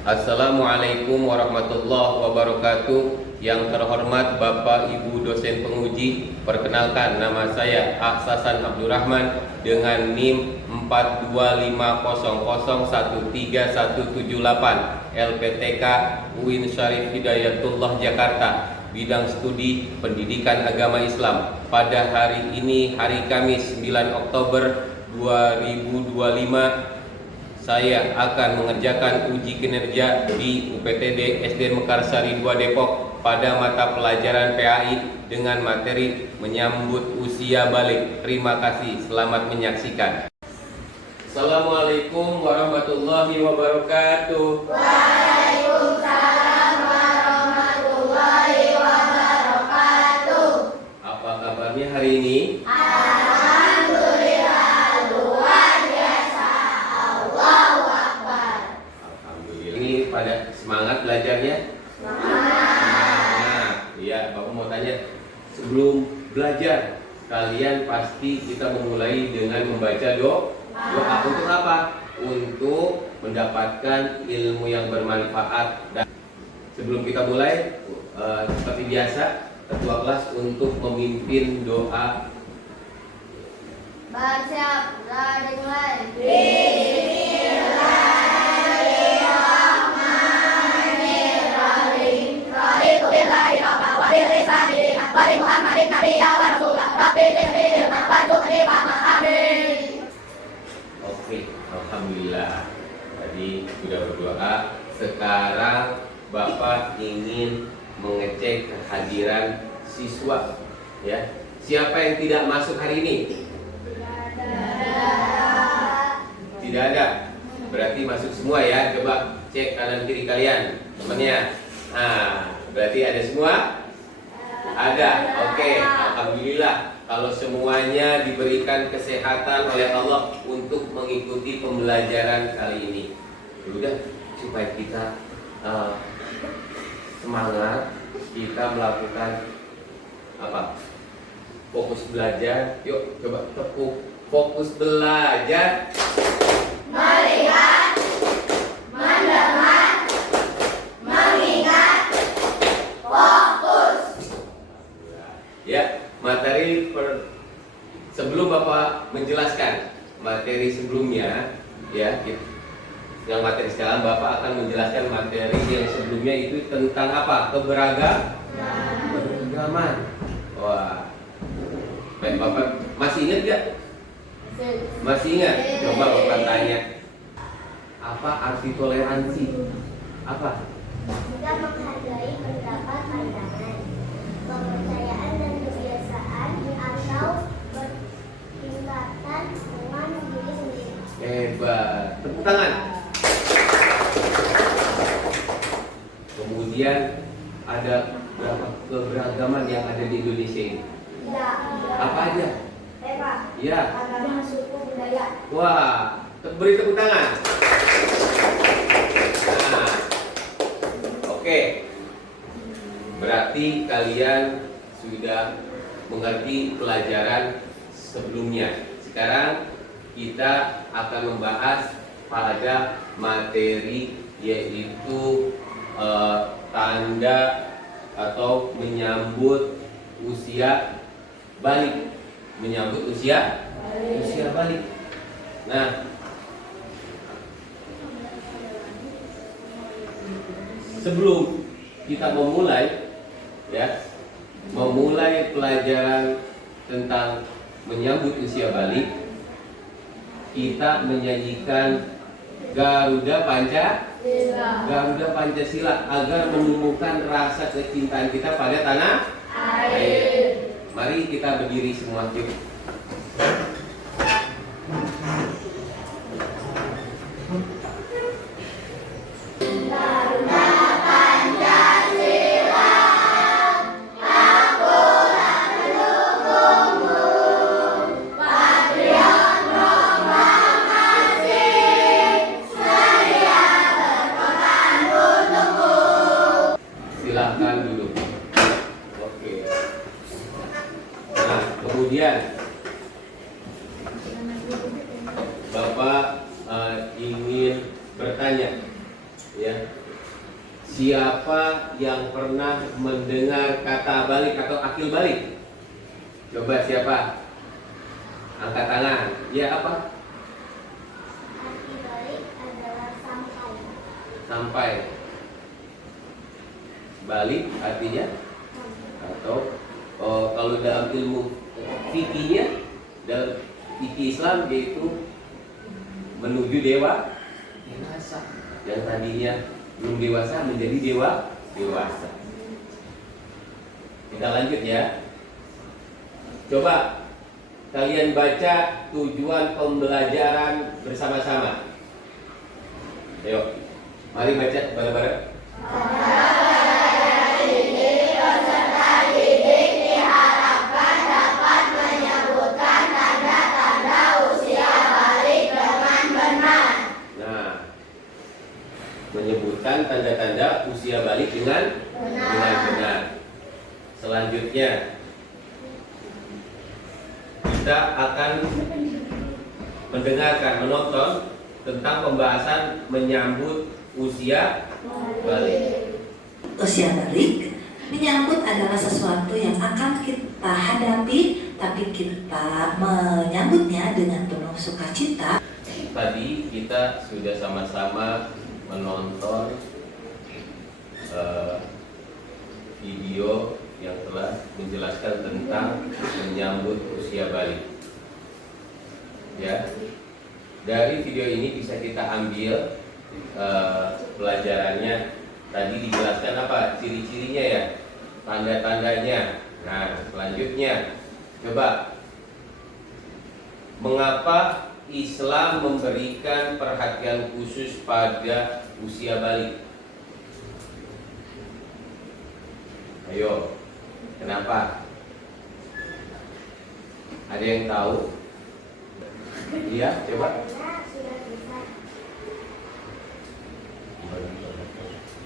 Assalamualaikum warahmatullahi wabarakatuh. Yang terhormat Bapak Ibu dosen penguji, perkenalkan nama saya Aksasan Abdurrahman dengan NIM 42500131178 LPTK UIN Syarif Hidayatullah Jakarta, bidang studi Pendidikan Agama Islam. Pada hari ini, hari Kamis 9 Oktober 2025, saya akan mengerjakan uji kinerja di UPTD SD Mekarsari 2 Depok pada mata pelajaran PAI dengan materi menyambut usia balik. Terima kasih, selamat menyaksikan. Assalamualaikum warahmatullahi wabarakatuh. Waalaikumsalam warahmatullahi wabarakatuh. Apa kabarnya hari ini? Alhamdulillah, luar biasa. Allahu Akbar. Alhamdulillah. Ini pada semangat belajarnya? Semangat. Iya, Bapak mau tanya, sebelum belajar kalian pasti kita memulai dengan membaca doa untuk apa? Untuk mendapatkan ilmu yang bermanfaat. Dan sebelum kita mulai, seperti biasa, ketua kelas untuk memimpin doa. Bersiap, sudah dimulai. Oke, alhamdulillah. Tadi sudah berdoa. Sekarang Bapak ingin mengecek kehadiran siswa. Ya, siapa yang tidak masuk hari ini? Tidak ada. Berarti masuk semua ya. Coba cek kanan kiri kalian, temannya. Nah, berarti ada semua? Ada. Oke, alhamdulillah. Kalau semuanya diberikan kesehatan oleh Allah untuk mengikuti pembelajaran kali ini. Udah, supaya kita semangat, kita melakukan apa? Fokus belajar. Yuk, coba tepuk. Fokus belajar. Melihat, mendengar, mengingat, fokus. Ya, materi sebelum Bapak menjelaskan materi sebelumnya, ya, yang materi sekarang Bapak akan menjelaskan materi yang sebelumnya itu tentang apa? Keberagaman. Wah, baik, Bapak masih ingat gak? Masih ingat? Coba Bapak tanya, apa arti toleransi? Apa? Kita menghargai pendapat, pandangan, kepercayaan dan kebiasaan atau bertingkatan dengan diri sendiri. Hebat, tepuk tangan. Kemudian ada berapa keberagaman yang ada di Indonesia ini? Tidak. Apa aja? Pak. Ya. Agama, suku, budaya. Wah, beri tepuk tangan. Nah, oke. Berarti kalian sudah mengerti pelajaran sebelumnya. Sekarang kita akan membahas pada materi yaitu tanda atau menyambut usia balik. Menyambut usia balik. Nah, sebelum kita memulai pelajaran tentang menyambut usia balik, kita menyanyikan Garuda Pancasila agar menumbuhkan rasa kecintaan kita pada tanah air. Mari kita berdiri semua, yuk. Silahkan duduk. Oke. Nah, kemudian yang pernah mendengar kata balik atau akil balik? Coba siapa? Angkat tangan. Ya, apa? Arti balik adalah sampai. Sampai. Balik artinya atau kalau dalam ilmu fikihnya, dalam fikih Islam, yaitu menuju dewasa. Yang tadinya belum dewasa menjadi dewasa. Kita lanjut ya. Coba kalian baca tujuan pembelajaran bersama-sama. Ayo, mari baca bareng-bareng. Menyebutkan tanda-tanda usia balik dengan benar. Selanjutnya kita akan menonton tentang pembahasan menyambut usia balik. Usia balik menyambut adalah sesuatu yang akan kita hadapi, tapi kita menyambutnya dengan penuh sukacita. Tadi kita sudah sama-sama menonton video yang telah menjelaskan tentang menyambut usia balik. Ya, dari video ini bisa kita ambil pelajarannya. Tadi dijelaskan apa ciri-cirinya ya, tanda-tandanya. Nah, selanjutnya coba, mengapa Islam memberikan perhatian khusus pada usia balik? Ayo, kenapa? Ada yang tahu? Iya, coba. Karena sudah besar.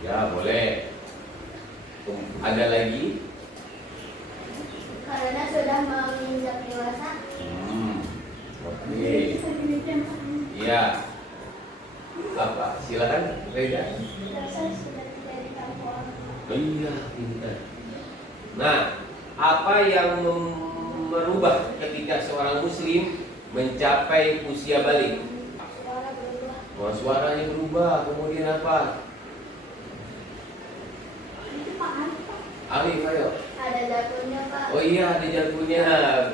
Ya, boleh. Ada lagi? Karena sudah menginjak dewasa. Oke. Iya. Apa? Silakan, Reza. Dewasa sudah tidak ditangkap orang. Oh iya, pintar. Nah, apa yang merubah ketika seorang muslim mencapai usia balik? Suara berubah. Oh, suaranya berubah, kemudian apa? Itu Pak Arif, Pak. Alif, ayo. Ada jatuhnya, Pak. Oh iya, ada jagonya.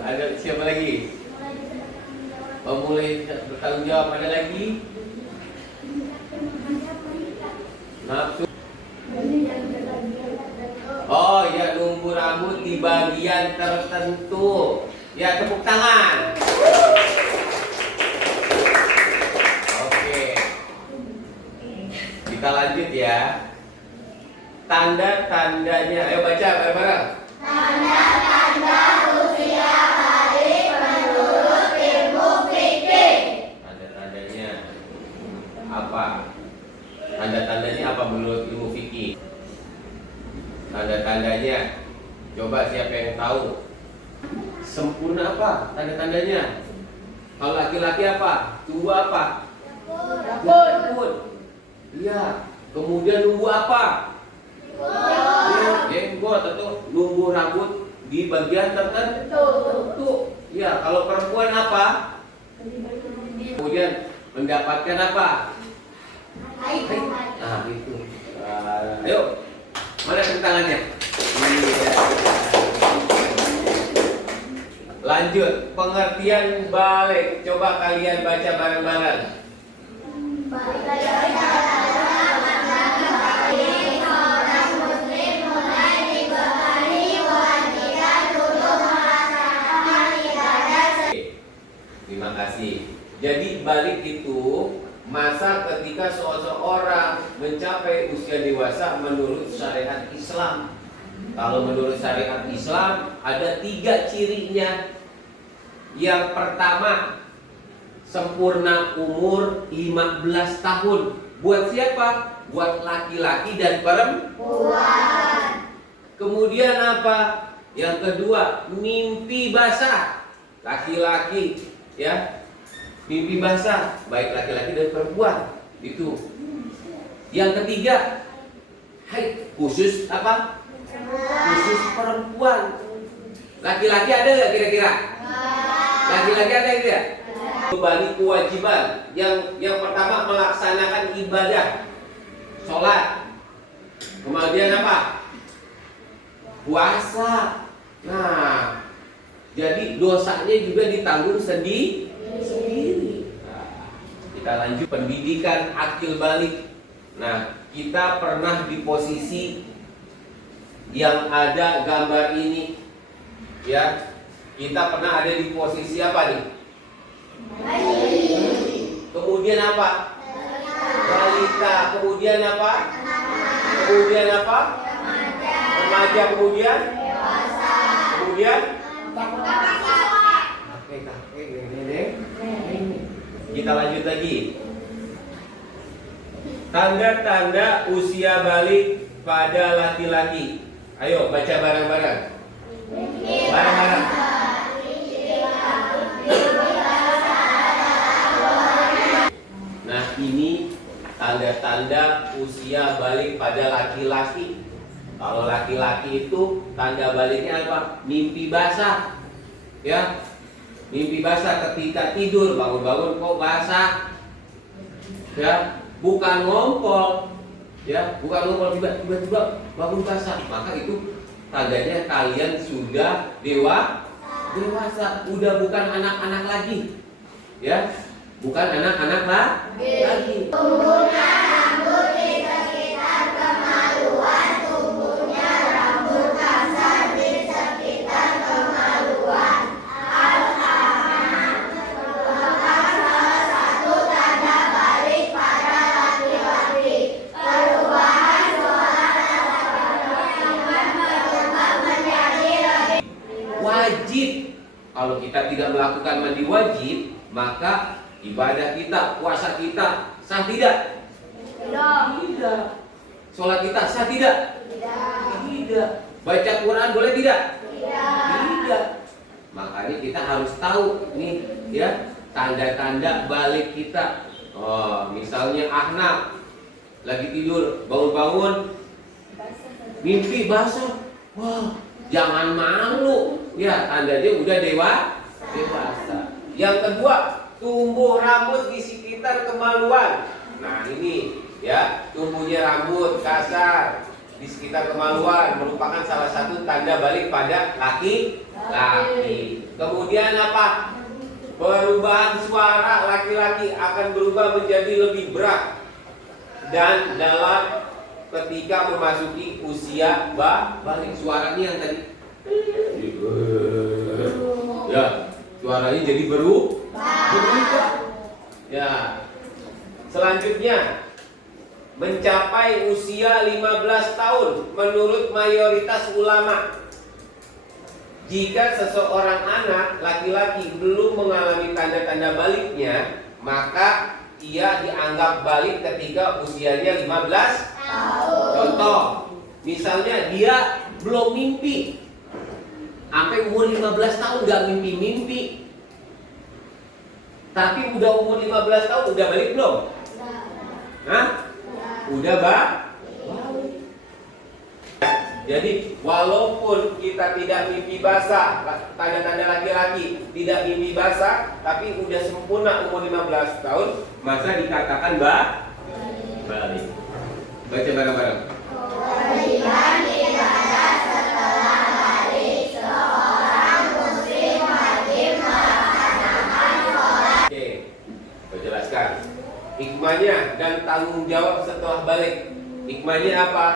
Ada siapa lagi? Mulai bisa bertanggung jawab. Oh, mulai bertanggung jawab. Ada lagi? Nafsu. Oh ya, nunggu rambut di bagian tertentu. Ya, tepuk tangan. Oke. Kita lanjut ya. Tanda-tandanya. Ayo baca bareng-bareng. Tanda-tanda usia balik menurut ilmu fikih. Tanda-tandanya apa? Tanda-tandanya apa menurut ilmu fikih? Tanda-tandanya, coba siapa yang tahu? Sempurna apa tanda-tandanya? Kalau laki-laki apa? Tua apa? Janggut. Iya. Kemudian nunggu apa? Jenggot atau nunggu rambut di bagian tertentu. Ya, kalau perempuan apa? Kemudian mendapatkan apa? Nah, itu. Ayo, mana tepuk tangannya? Iya. Lanjut, pengertian balik. Coba kalian baca bareng-bareng. Terima kasih. Jadi balik itu masa ketika seseorang mencapai usia dewasa menurut syariat Islam. Kalau menurut syariat Islam ada 3 cirinya. Yang pertama, sempurna umur 15 tahun. Buat siapa? Buat laki-laki dan perempuan. Kemudian apa? Yang kedua, mimpi basah. Laki-laki, ya, mimpi basah, baik laki-laki dan perempuan. Itu. Yang ketiga, haid khusus apa? Khusus perempuan. Laki-laki ada nggak kira-kira? Laki-laki ada nggak? Kembali kewajiban. Yang pertama melaksanakan ibadah, sholat. Kemudian apa? Puasa. Nah, jadi dosanya juga ditanggung sendiri. Nah, kita lanjut pendidikan akil balik. Nah, kita pernah di posisi yang ada gambar ini, ya. Kita pernah ada di posisi apa nih? Kemudian apa? Balita. Kemudian apa? Kemudian apa? Remaja. Kemudian? Kemudian? Kakek, nenek. Kita lanjut lagi. Tanda-tanda usia balik pada laki-laki. Ayo baca bareng-bareng. Bareng-bareng. Nah, ini tanda-tanda usia balik pada laki-laki. Kalau laki-laki itu tanda baliknya apa? Mimpi basah. Ya. Mimpi basah ketika tidur, bangun-bangun kok basah. Ya, bukan ngompol. Ya, bukan ngompol tiba-tiba bangun basah. Maka itu tandanya kalian sudah dewasa, udah bukan anak-anak lagi. Ya. Bukan anak-anak lagi. Tumbuhnya rambut di sekitar kemaluan, tumbuhnya rambut kasar di sekitar kemaluan. Al-aman merupakan salah satu tanda balik pada laki-laki. Perubahan suara laki-laki berubah menjadi lebih Wajib. Kalau kita tidak melakukan mandi wajib, maka ibadah kita, puasa kita sah tidak? Tidak. Sholat kita sah tidak? Tidak. Baca Quran boleh tidak? Tidak. Makanya kita harus tahu nih, ya, tanda-tanda balik kita. Oh, misalnya Ahnaf lagi tidur, bangun-bangun mimpi basah. Wah, jangan malu. Ya, tandanya udah dewasa. Yang kedua, tumbuh rambut di sekitar kemaluan. Nah, ini ya, tumbuhnya rambut kasar di sekitar kemaluan merupakan salah satu tanda balik pada laki-laki. Kemudian apa? Perubahan suara laki-laki akan berubah menjadi lebih berat dan dalam ketika memasuki usia balik. Suaranya yang tadi ya, suaranya jadi berubah. Ya. Selanjutnya, mencapai usia 15 tahun menurut mayoritas ulama. Jika seseorang anak laki-laki belum mengalami tanda-tanda baliknya, maka ia dianggap balik ketika usianya 15 tahun. Contoh, misalnya dia belum mimpi. Sampai umur 15 tahun gak mimpi-mimpi. Tapi udah umur 15 tahun udah balik belum? Hah? Udah balik. Jadi walaupun kita tidak mimpi basah, tanda-tanda laki-laki tidak mimpi basah, tapi udah sempurna umur 15 tahun, maka dikatakan balik. Baca bareng-bareng. kewajiban ibadah setelah balik. Seorang muslim wajib melaksanakan sholat. Oke, saya jelaskan hikmahnya dan tanggung jawab setelah balik. Hikmahnya apa?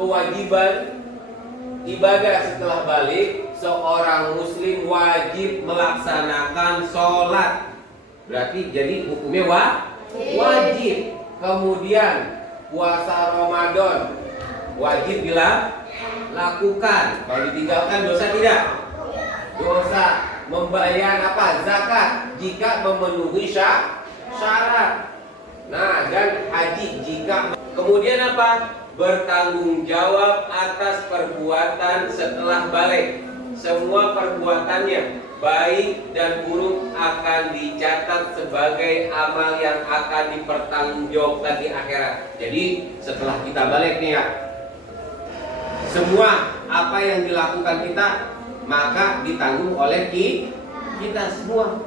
Kewajiban ibadah setelah balik, seorang muslim wajib melaksanakan sholat. Berarti jadi hukumnya wajib. Kemudian puasa Ramadan wajib dilakukan. Kalau ditinggalkan dosa tidak? Dosa. Membayar apa? Zakat jika memenuhi syarat. Nah, dan haji jika. Kemudian apa? Bertanggung jawab atas perbuatan setelah balik. Semua perbuatannya baik dan buruk akan dicatat sebagai amal yang akan dipertanggungjawabkan di akhirat. Jadi setelah kita balik nih ya, Semua apa yang dilakukan kita maka ditanggung oleh kita semua.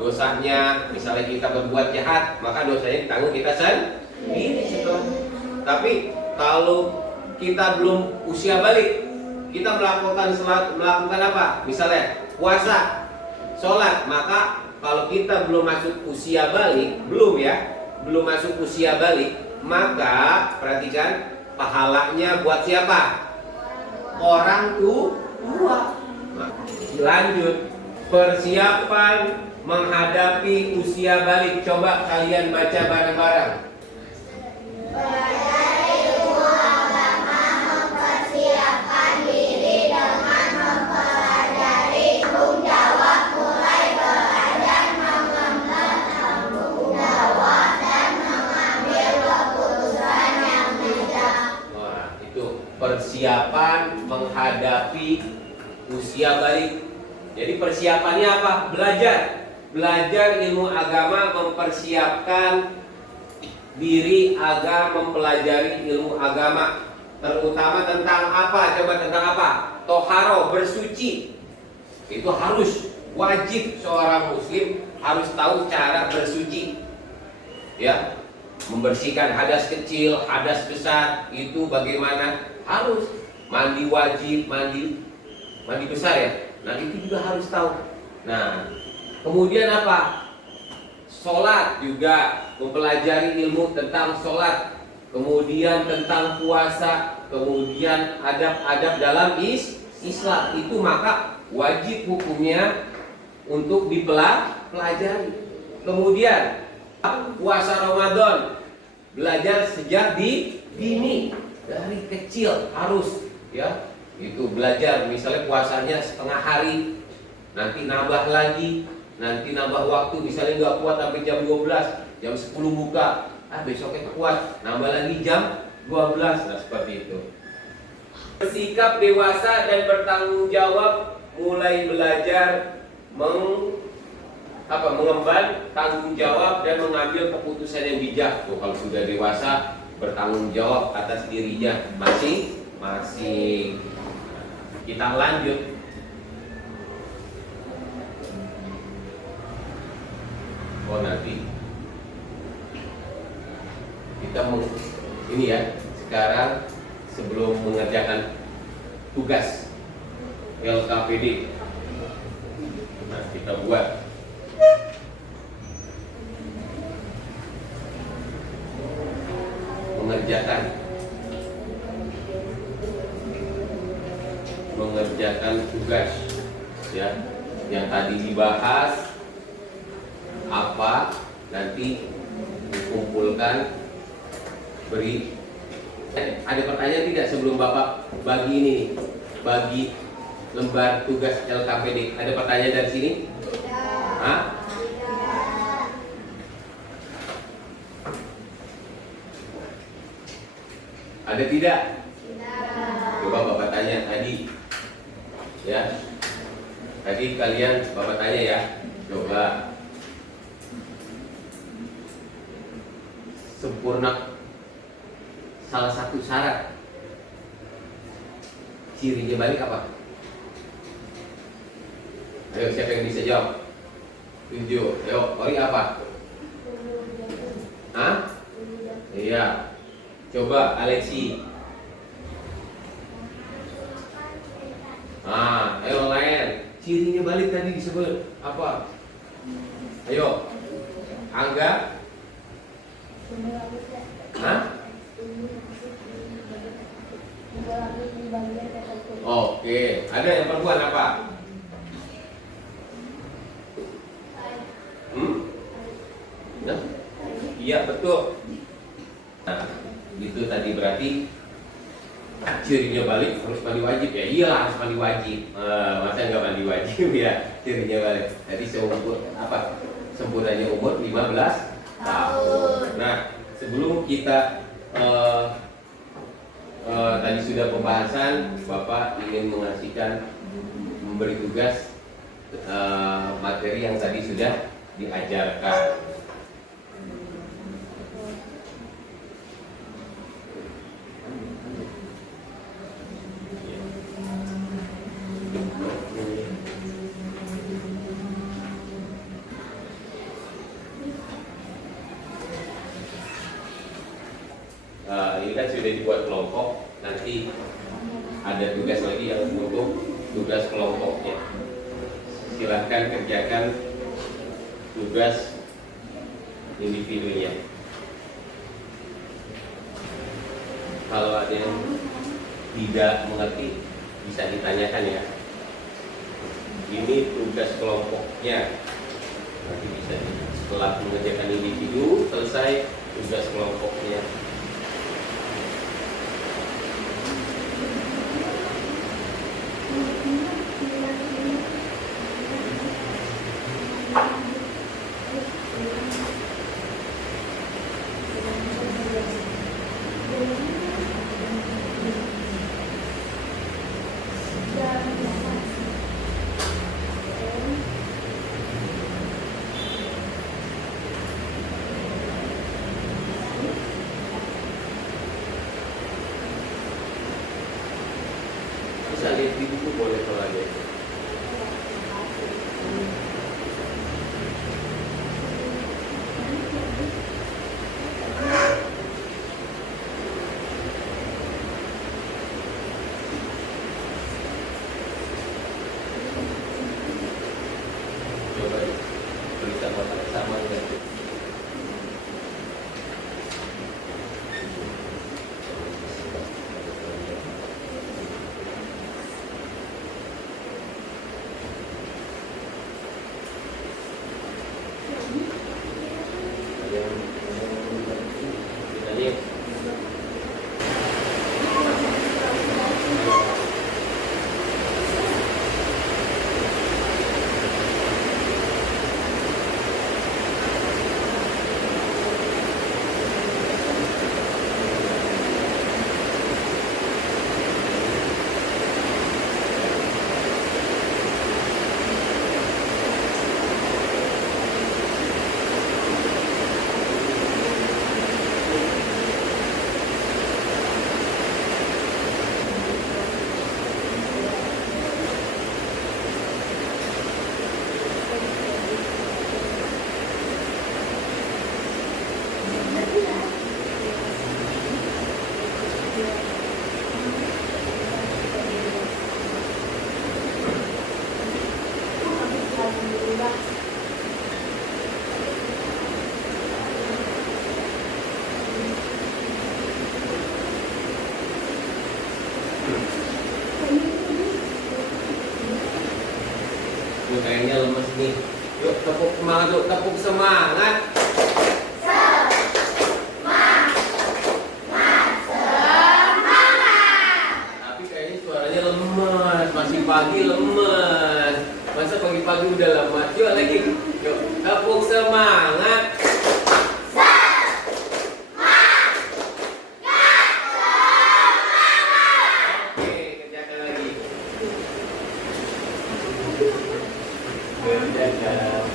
Dosanya, misalnya kita berbuat jahat, maka dosanya ditanggung kita sendiri. Tapi kalau kita belum usia balik, kita melakukan apa? Misalnya puasa, sholat, maka kalau kita belum masuk usia balik, belum masuk usia balik, maka perhatikan pahalanya buat siapa? Orang tua. Nah, lanjut, persiapan menghadapi usia balik. Coba kalian baca bareng-bareng. Belajar ilmu agama, mempersiapkan diri dengan mempelajari tanggung jawab, mulai belajar mengemban tanggung jawab dan mengambil keputusan yang bijak. Wah, itu persiapan menghadapi usia balik. Jadi persiapannya apa? Belajar ilmu agama, mempersiapkan diri agar mempelajari ilmu agama. Terutama tentang apa? Coba tentang apa? Toharo, bersuci. Itu harus wajib, seorang muslim harus tahu cara bersuci. Ya, membersihkan hadas kecil, hadas besar, itu bagaimana? Harus mandi wajib, mandi besar ya. Nah, itu juga harus tahu. Nah, kemudian apa? Sholat juga, mempelajari ilmu tentang sholat. Kemudian tentang puasa. Kemudian adab-adab dalam Islam. Itu maka wajib hukumnya untuk dipelajari. Kemudian puasa Ramadan, belajar sejak dini, dari kecil harus ya. Itu belajar, misalnya puasanya setengah hari, nanti nambah lagi, nanti nambah waktu, misalnya nggak kuat sampai jam 12, jam 10 buka, besoknya kuat, nambah lagi jam 12, nah seperti itu. Bersikap dewasa dan bertanggung jawab, mulai belajar mengemban tanggung jawab dan mengambil keputusan yang bijak. Tuh, kalau sudah dewasa, bertanggung jawab atas dirinya masing-masing. Kita lanjut. Nanti kita ini ya, sekarang sebelum mengerjakan tugas LKPD, nah kita buat mengerjakan tugas ya, yang tadi dibahas apa, nanti dikumpulkan, beri. Ada pertanyaan tidak sebelum Bapak bagi ini, bagi lembar tugas LKPD? Ada pertanyaan dari sini? Tidak. Hah? Tidak. Ada tidak? Tidak. Coba Bapak tanya tadi. Ya. Tadi kalian Bapak tanya ya. Coba. Sempurna salah satu syarat cirinya balik apa? Ayo, siapa yang bisa jawab? Tunjuk. Ayo, Ori apa? Hah? Iya. Coba Alexi. Ayo lain. Cirinya balik tadi disebut apa? Ayo. Angga. Hah? Oke, ada yang perempuan apa? Nah, iya betul. Nah, itu tadi berarti cirinya balik harus mandi wajib ya? Iya harus mandi wajib. Masa nggak mandi wajib ya? Cirinya balik. Jadi sempurnanya umur 15 tahun. Nah, sebelum kita tadi sudah pembahasan, Bapak ingin memberi tugas materi yang tadi sudah diajarkan. Ini kan sudah dibuat kelompok, nanti ada tugas lagi yang untuk tugas kelompoknya. Silahkan kerjakan tugas individunya. Kalau ada yang tidak mengerti bisa ditanyakan ya. Ini tugas kelompoknya. Nanti bisa setelah mengerjakan individu selesai tugas kelompoknya. Bisa lihat di buku boleh kalau ada. Coba tulisan sama enggak? Kayaknya lemes nih. Yuk tepuk semangat, yuk tepuk semangat. Tapi kayaknya suaranya lemes, masih pagi lemes. Masa pagi-pagi udah lemes? Yuk lagi, yuk tepuk semangat. Oke, kerjakan lagi. Kerjakan.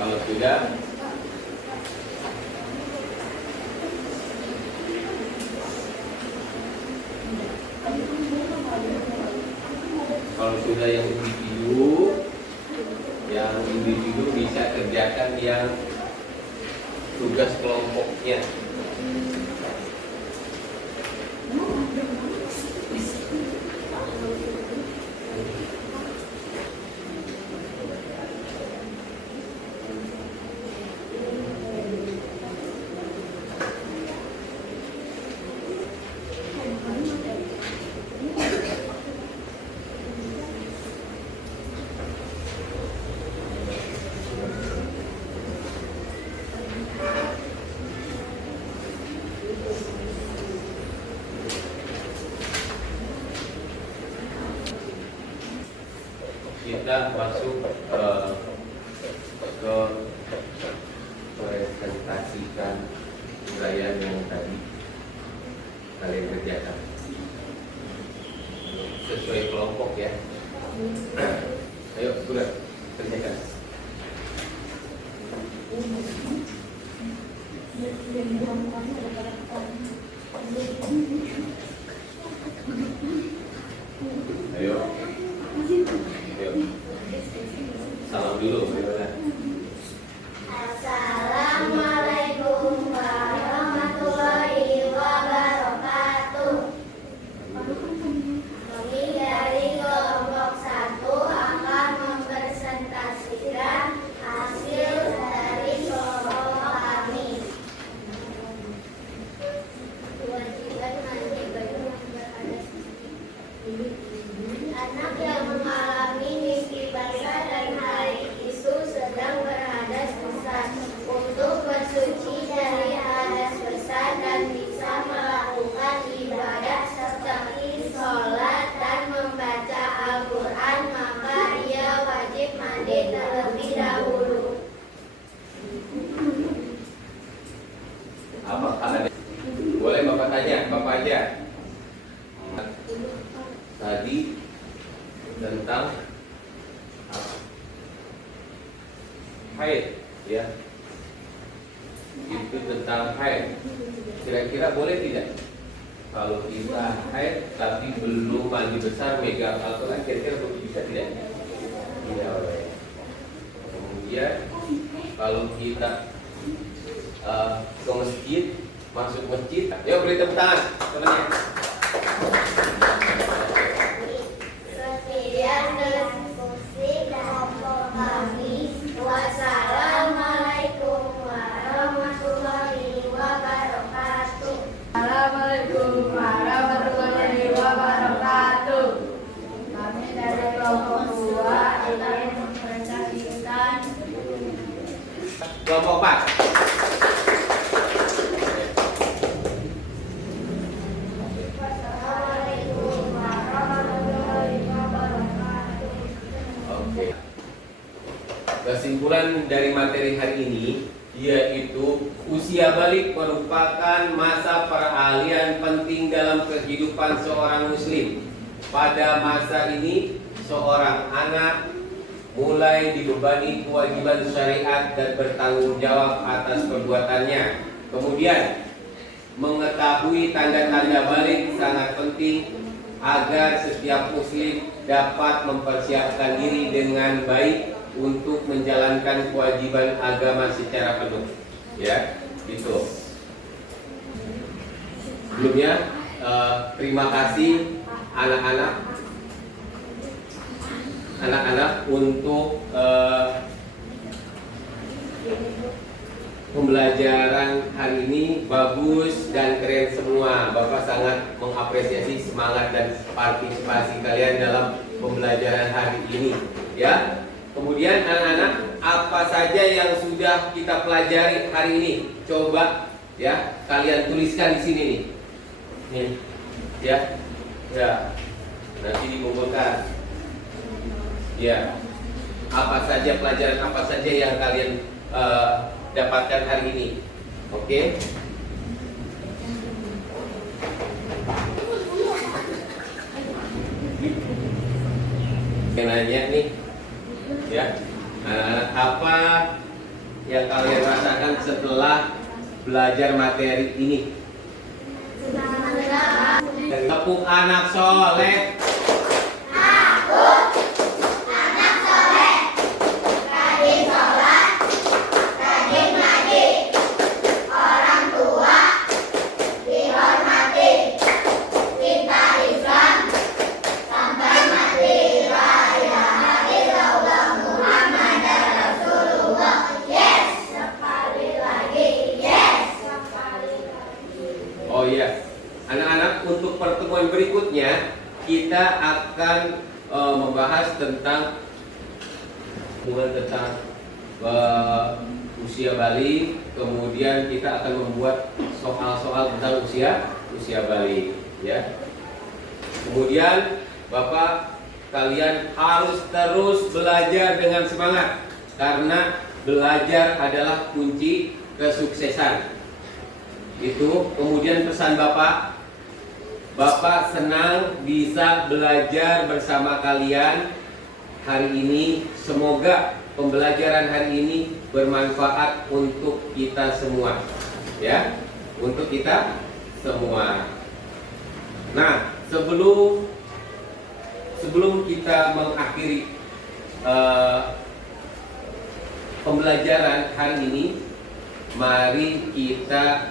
Kalau sudah, yang individu bisa kerjakan yang tugas kelompoknya. Kita masuk ke Bacakan. Ayo. Ayo. Salam dulu, bagaimana? Assalamualaikum warahmatullahi wabarakatuh. Kami dari kelompok 1 akan mempresentasikan hasil dari kelompok kami. Kewajiban mandi baju berhadas. Anak yang mengalami mimpi basah dan hari itu sedang berhadas besar. Untuk bersuci dari hadas besar dan bisa melakukan ibadah seperti sholat dan membaca Al-Quran, maka ia wajib mandi terlebih dahulu. Apakah ada? Boleh Bapak tanya, Bapak aja. Tadi tentang haid, ya. Itu tentang haid. Kira-kira boleh tidak? Kalau kita haid tapi belum mandi besar megang Al-Quran, kira-kira bisa tidak? Tidak boleh. Kemudian kalau kita ke masjid, masuk masjid, yuk beri tepuk tangan temannya. Sekian diskusi kelompok kami. Wassalamualaikum warahmatullahi wabarakatuh. Assalamualaikum warahmatullahi wabarakatuh. Kami dari kelompok 2 ingin mempresentasikan Kelompok 4. Wassalamualaikum warahmatullahi wabarakatuh. Oke. Kesimpulan dari materi hari ini yaitu usia balik merupakan masa peralihan penting dalam kehidupan seorang muslim. Pada masa ini, seorang anak mulai dibebani kewajiban syariat dan bertanggung jawab atas perbuatannya. Kemudian, mengetahui tanda-tanda balik sangat penting agar setiap muslim dapat mempersiapkan diri dengan baik untuk menjalankan kewajiban agama secara penuh. Ya, itu. Sebelumnya, terima kasih anak-anak untuk pembelajaran hari ini bagus dan keren semua. Bapak sangat mengapresiasi semangat dan partisipasi kalian dalam pembelajaran hari ini. Ya. Kemudian anak-anak, apa saja yang sudah kita pelajari hari ini? Coba ya, kalian tuliskan di sini nih. Nih. Ya. Ya. Nanti dikumpulkan. Ya. Apa saja pelajaran apa saja yang kalian dapatkan hari ini? Oke. Yang nanya nih, ya, apa yang kalian rasakan setelah belajar materi ini? Tepuk anak soleh. Rajin sholat, rajin ngaji, orang tua dihormati, cinta Islam sampai mati. La ilaha illallah Muhammadar Rasulullah. Yes, sekali lagi. Yes, sekali lagi. Oh iya, anak-anak, untuk pertemuan berikutnya kita akan membahas tentang usia balik. Kemudian kita akan membuat soal-soal tentang usia balik, ya. Kemudian Bapak, kalian harus terus belajar dengan semangat karena belajar adalah kunci kesuksesan. Itu. Kemudian pesan Bapak senang bisa belajar bersama kalian hari ini. Semoga pembelajaran hari ini bermanfaat untuk kita semua, ya, untuk kita semua. Nah, sebelum kita mengakhiri pembelajaran hari ini, mari kita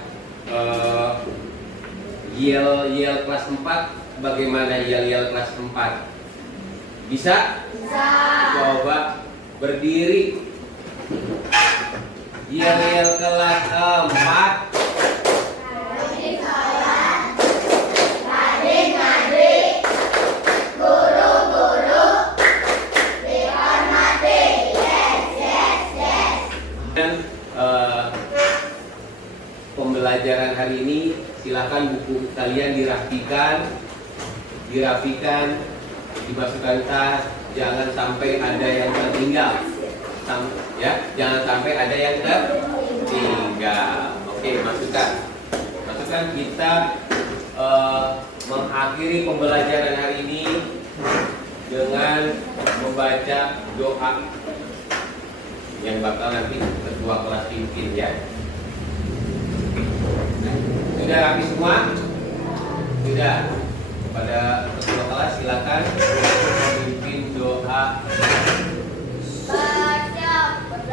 yel kelas 4. Bagaimana yel kelas 4? Bisa? Bisa. Coba berdiri. Yel kelas 4. Dan pembelajaran hari ini silakan buku kalian dirapikan, dimasukkan tas, jangan sampai ada yang tertinggal, ya, jangan sampai ada yang tertinggal. Oke, masukkan kita mengakhiri pembelajaran hari ini dengan membaca doa yang bakal nanti ketua kelas pimpin, ya. Sudah rapi semua? Sudah. Pada ketua kelas silakan memimpin doa. Baca,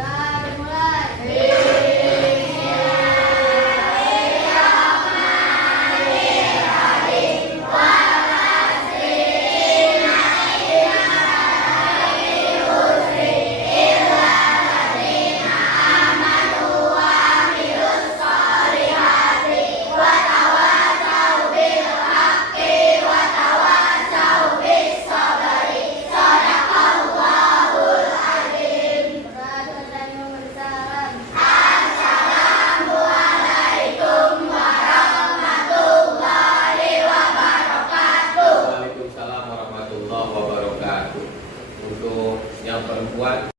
dari mulai. Waalaikumsalam warahmatullahi wabarakatuh. Untuk yang perempuan